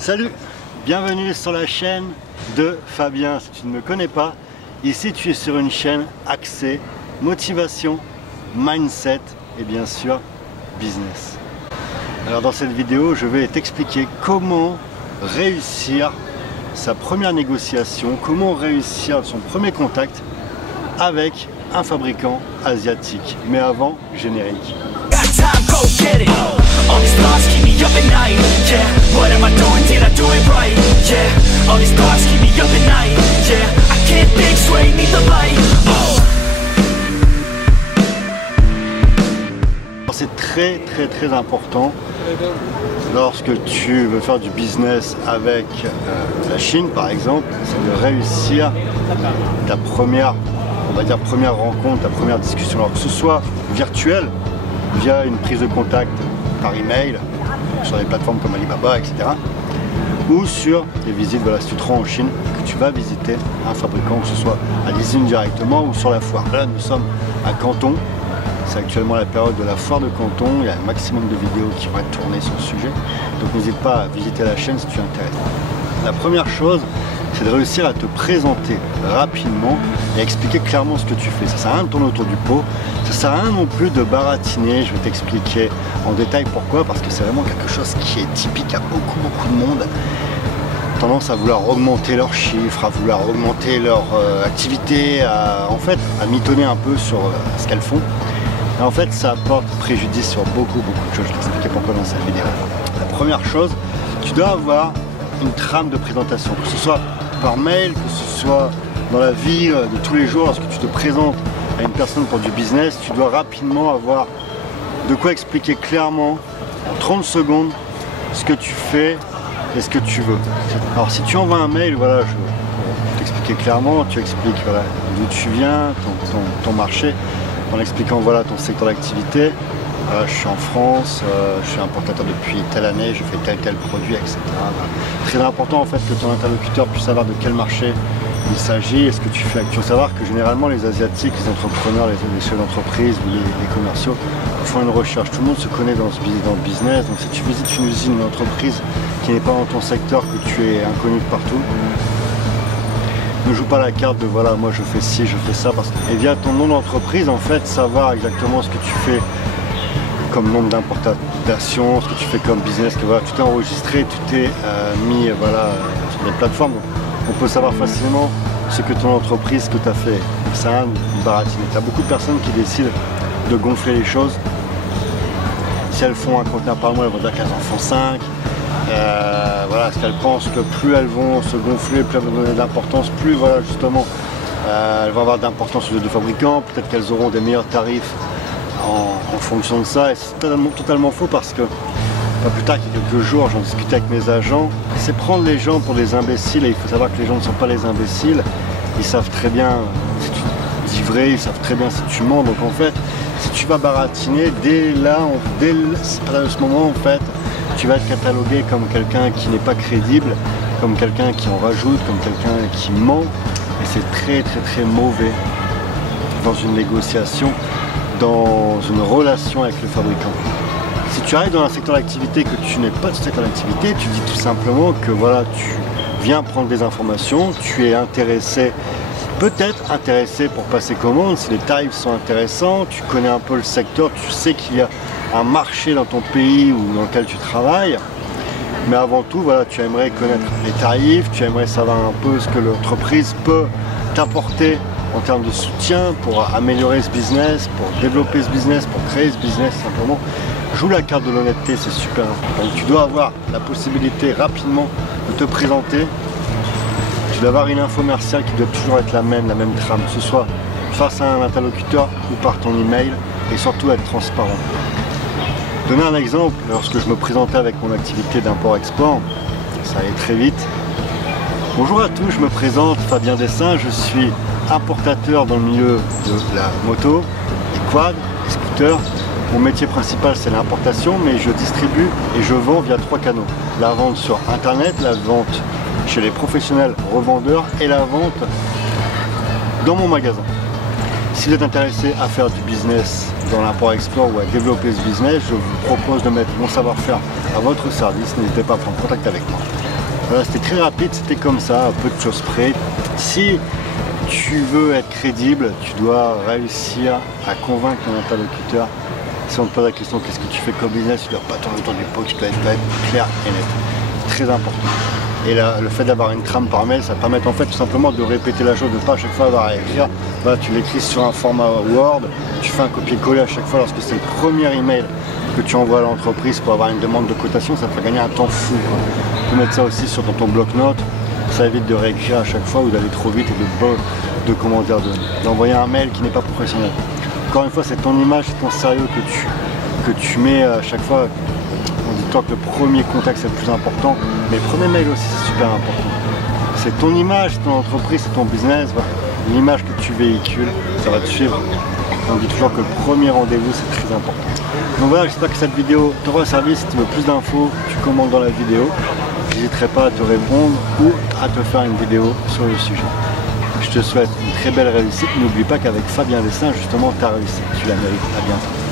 Salut, bienvenue sur la chaîne de Fabien. Si tu ne me connais pas, ici tu es sur une chaîne axée motivation, mindset et bien sûr business. Alors dans cette vidéo, je vais t'expliquer comment réussir sa première négociation, comment réussir son premier contact avec un fabricant asiatique. Mais avant, générique. All these thoughts keep me up at night, yeah. What am I doing? Did I do it right? Yeah. All these thoughts keep me up at night, yeah. I can't think straight, need the light. C'est très important lorsque tu veux faire du business avec la Chine par exemple, c'est de réussir ta première, on va dire première rencontre, ta première discussion, alors que ce soit virtuel via une prise de contact par email, sur des plateformes comme Alibaba, etc. Ou sur des visites, voilà, si tu te rends en Chine, que tu vas visiter un fabricant, que ce soit à l'usine directement ou sur la foire. Là, nous sommes à Canton, c'est actuellement la période de la foire de Canton, il y a un maximum de vidéos qui vont être tournées sur le sujet, donc n'hésite pas à visiter la chaîne si tu t'intéresses. La première chose, c'est de réussir à te présenter rapidement et à expliquer clairement ce que tu fais. Ça sert à rien de tourner autour du pot, ça sert à rien non plus de baratiner. Je vais t'expliquer en détail pourquoi, parce que c'est vraiment quelque chose qui est typique à beaucoup de monde. Tendance à vouloir augmenter leurs chiffres, à vouloir augmenter leur activité, en fait à mitonner un peu sur ce qu'elles font. Et en fait ça apporte préjudice sur beaucoup de choses. Je vais t'expliquer pourquoi dans cette vidéo. La première chose, tu dois avoir une trame de présentation, que ce soit par mail, que ce soit dans la vie de tous les jours. Lorsque tu te présentes à une personne pour du business, tu dois rapidement avoir de quoi expliquer clairement en 30 secondes ce que tu fais et ce que tu veux. Alors si tu envoies un mail, voilà, je vais t'expliquer clairement, tu expliques voilà, d'où tu viens, ton marché, en expliquant voilà, ton secteur d'activité. Voilà, je suis en France, je suis importateur depuis telle année, je fais tel produit, etc. Voilà. Très important en fait que ton interlocuteur puisse savoir de quel marché il s'agit et ce que tu fais. Il faut savoir que généralement les Asiatiques, les entrepreneurs, les chefs d'entreprise ou les commerciaux font une recherche. Tout le monde se connaît dans le business, donc si tu visites une usine, une entreprise qui n'est pas dans ton secteur, que tu es inconnu de partout, ne joue pas la carte de voilà, moi je fais ci, je fais ça, parce que et via ton nom d'entreprise, en fait, savoir exactement ce que tu fais comme nombre d'importations, ce que tu fais comme business, que voilà, tu t'es enregistré, tu t'es mis voilà, sur des plateformes. Donc, on peut savoir facilement ce que ton entreprise, ce que tu as fait. Ça a une baratine. Tu as beaucoup de personnes qui décident de gonfler les choses. Si elles font un conteneur par mois, elles vont dire qu'elles en font 5. Voilà, parce qu'elles pensent que plus elles vont se gonfler, plus elles vont donner de l'importance, plus voilà, justement, elles vont avoir d'importance aux yeux du fabricant. Peut-être qu'elles auront des meilleurs tarifs en fonction de ça, et c'est totalement faux, parce que pas plus tard qu'il y a quelques jours j'en discutais avec mes agents. C'est prendre les gens pour des imbéciles, et il faut savoir que les gens ne sont pas les imbéciles. Ils savent très bien si tu dis vrai, ils savent très bien si tu mens. Donc en fait, si tu vas baratiner, dès ce moment en fait, tu vas être catalogué comme quelqu'un qui n'est pas crédible, comme quelqu'un qui en rajoute, comme quelqu'un qui ment, et c'est très mauvais dans une négociation, dans une relation avec le fabricant. Si tu arrives dans un secteur d'activité que tu n'es pas de secteur d'activité, tu dis tout simplement que voilà, tu viens prendre des informations, tu es intéressé, peut-être intéressé pour passer commande, si les tarifs sont intéressants, tu connais un peu le secteur, tu sais qu'il y a un marché dans ton pays ou dans lequel tu travailles, mais avant tout, voilà, tu aimerais connaître les tarifs, tu aimerais savoir un peu ce que l'entreprise peut t'apporter en termes de soutien pour améliorer ce business, pour développer ce business, pour créer ce business simplement. Joue la carte de l'honnêteté, c'est super important. Donc, tu dois avoir la possibilité rapidement de te présenter. Tu dois avoir une infomerciale qui doit toujours être la même trame, que ce soit face à un interlocuteur ou par ton email, et surtout être transparent. Donner un exemple, lorsque je me présentais avec mon activité d'import-export, ça allait très vite. Bonjour à tous, je me présente Fabien Dessin, je suis importateur dans le milieu de la moto, des quads, des scooters. Mon métier principal c'est l'importation, mais je distribue et je vends via 3 canaux. La vente sur internet, la vente chez les professionnels revendeurs et la vente dans mon magasin. Si vous êtes intéressé à faire du business dans l'import-export ou à développer ce business, je vous propose de mettre mon savoir-faire à votre service. N'hésitez pas à prendre contact avec moi. Voilà, c'était très rapide, c'était comme ça, un peu de choses près. Si tu veux être crédible, tu dois réussir à convaincre ton interlocuteur. Si on te pose la question qu'est-ce que tu fais comme business, tu dois pas tourner autour du pot, tu dois être clair et net. Très important. Et là, le fait d'avoir une trame par mail, ça te permet en fait tout simplement de répéter la chose, de pas à chaque fois avoir à écrire. Voilà, tu l'écris sur un format Word, tu fais un copier-coller à chaque fois lorsque c'est le premier email que tu envoies à l'entreprise pour avoir une demande de cotation, ça te fait gagner un temps fou. Tu peux mettre ça aussi sur ton bloc-notes, ça évite de réécrire à chaque fois ou d'aller trop vite et d'envoyer un mail qui n'est pas professionnel. Encore une fois, c'est ton image, c'est ton sérieux que tu mets à chaque fois. En disant que le premier contact c'est le plus important, mais le premier mail aussi c'est super important. C'est ton image, c'est ton entreprise, c'est ton business, voilà. L'image que tu véhicules, ça va te suivre. On dit toujours que le premier rendez-vous c'est très important. Donc voilà, j'espère que cette vidéo t'aura servi. Si tu veux plus d'infos, tu commentes dans la vidéo. J'hésiterai pas à te répondre ou à te faire une vidéo sur le sujet. Je te souhaite une très belle réussite. N'oublie pas qu'avec Fabien Dessin, justement, ta réussite, tu la mérites. À bientôt.